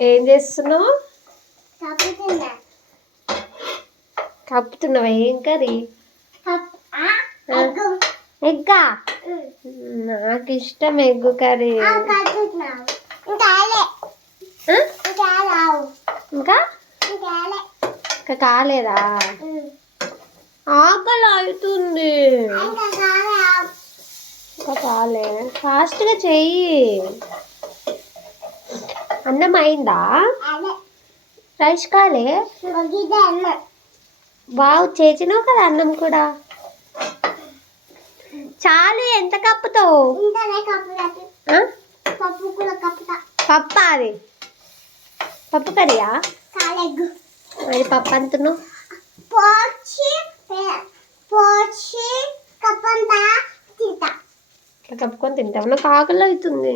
ఏం చేస్తున్నావు? కప్పుతున్నావా? ఏం కర్రీ? ఎగ్గా? నాకు ఇష్టం ఎగ్గు కర్రీ. ఇంకా ఇంకా కాలేదా? ఆకలి అవుతుంది. ఇంకా కాలే. ఫాస్ట్గా చెయ్యి. అన్నం అయిందా? రైస్ కాలే? బాగు చేసినావు కదా అన్నం కూడా. చాలు. ఎంత కప్పుతావు? పప్పు. అది పప్పు కర్రీయా? మరి పప్పు అంటున్నావు. ఇట్లా కప్పుకొని తింటావు. నాకు ఆకలి అవుతుంది.